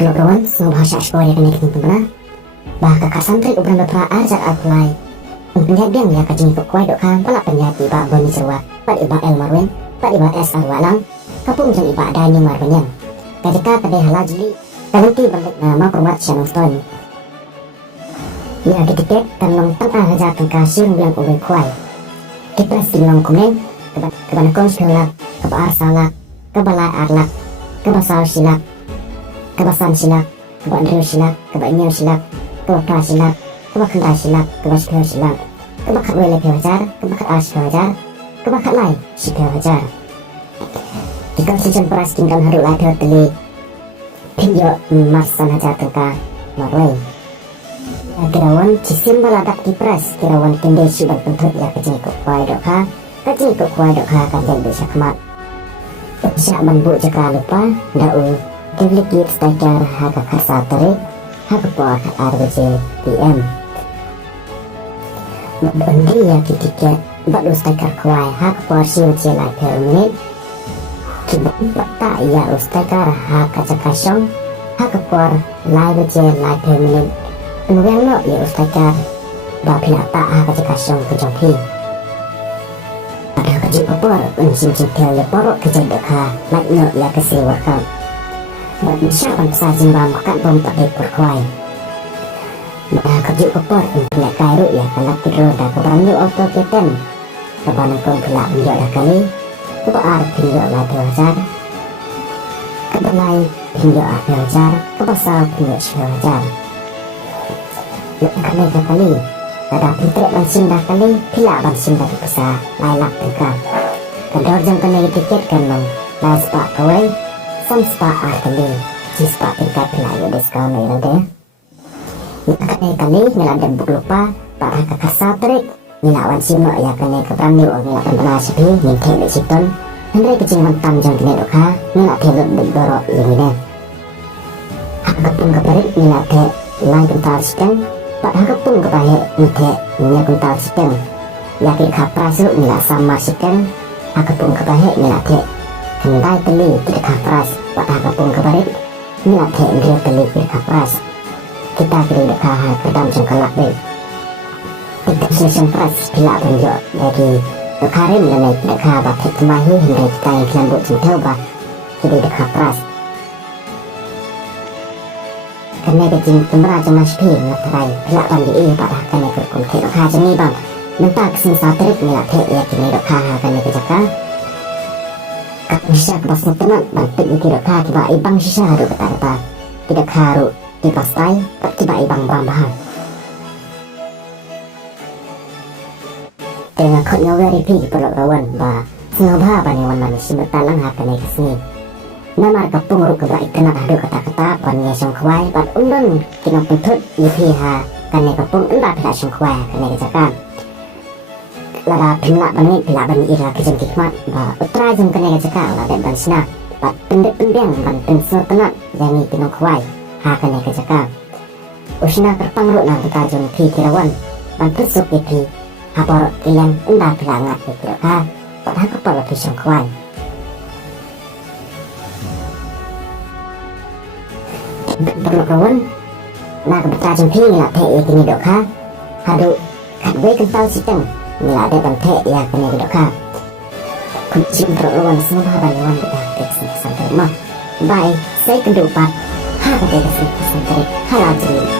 Berlawan semua bahasa sekolah yang kita pernah bahkan kat santri ubran berpera arjat alkulai untuk biang ya kajing kok kuai dok kan pala penyati ba boni cerwa pat iba el marwen pat iba es alwalang kapung jeng iba dani marwen ketika kadai halajli kanti balik nama permat syanuston ya dikit kan long tengah hajat kasir biang ubai kuai kita silong kumen kebanakon sekolah kebar salak kebalai arlak kebasal silak kebasan silak kebandril silak kebanyir silak kebakar silak kebakar silak kebaskar silak kebakar wele kewajar kebakar as kewajar kebakar lai si kewajar jika sejen peras tinggal haruk lai terteli pinjau marsan hajar tengka marwai kirawan cisim baladak di peras kirawan kendai subang pentut ya kejengkuk kuai dokha kejengkuk kuai dokha kanjeng bisa kemat siap banbuk jika lupa da'u Delikit stakar haka kasa tarik haka puak RBJ PM Bendi ya kitiket Badu stakar kuai haka puak siu jelai per menit Kibuk tak ya ustakar haka cakasyong haka puak lai bejel lai per menit Penuhian lo ya ustakar Bapila tak haka cakasyong kejongpi Ada kejip apor Uncing tel ya porok kejip dekha Lai no ya kesih workout Siya bangsa jimbang kat bom tak ekor kuai. Dah kerja kopor untuk kairu ya kalak kiro dah kebanyu auto keten. Kebanyu kau pelak menjak dah kali. Kebar pinjak lah terwajar. Kebalai pinjak lah terwajar. Kebasal pinjak terwajar. Kami dah kali. Dah pintrek bansin dah kali. Pilak bansin dah dipesah. Lailak tengkar. Kedor jam kena tiket kan long. Lai sepak kawai. Sam spa kali spa tingkat pelayu diskaun ni ada kali nilai dan buk lupa para kakasa trik nilawan sino ya kene kebrang ni orang nilawan benar sepi minta di siton hendai kecing mentam jang kene dokha nilai telut berdorok ini deh hakapun keperik nilai te lain kental sistem pak hakapun kepahe minta nilai kental sistem yakin kaprasu nilai sama sistem hakapun kepahe nilai te kendai teli tidak kapras pada kapung kebarik niat hek dia teli tidak kapras kita kiri dekah kedam jengkelak deh tidak sesuai pras bila penjok dari dekarin dan naik dekah batik kemahi hingga kita yang kelambut jentau bah kiri dekah pras karena kecing pemeraja maspi ngeterai bila pandi ini pada kena kerkum kek dekah jengi bang mentah kesin satrik niat hek ya kini dekah kena kejakah Sisa kebasnya tenat bantik di tidak kah tiba ibang sisa haru kata-kata tidak haru dipastai tak tiba ibang bahan dengan kodnya very pi pelok rawan bah sengaja bani wan manusia bertalang hakan kesini nama kapung ruk kebaik tenat haru kata-kata bani yang kuai bat undang kena pentut yipi ha kan kapung endah tidak yang kuai kan kejakan Lara pimlak bani pilak bani ira kejem hikmat bah utra jam kena jaka la dan bansna bat pendek pendeng ban penso tenat yangi pinong kuai ha kena jaka usna terpang ruk na betajun pi kirawan ban pesuk pi ha por ilang enda pilangat pi ha bat ha kepala pisang kuai perlu kawan na betajun pi la pe kini dok ha hadu kadwe kental siteng nila ada bante ya kena dokha kunci perlawan semua balawan dah teknik sampai rumah bye saya kedua ha pada kesempatan halajri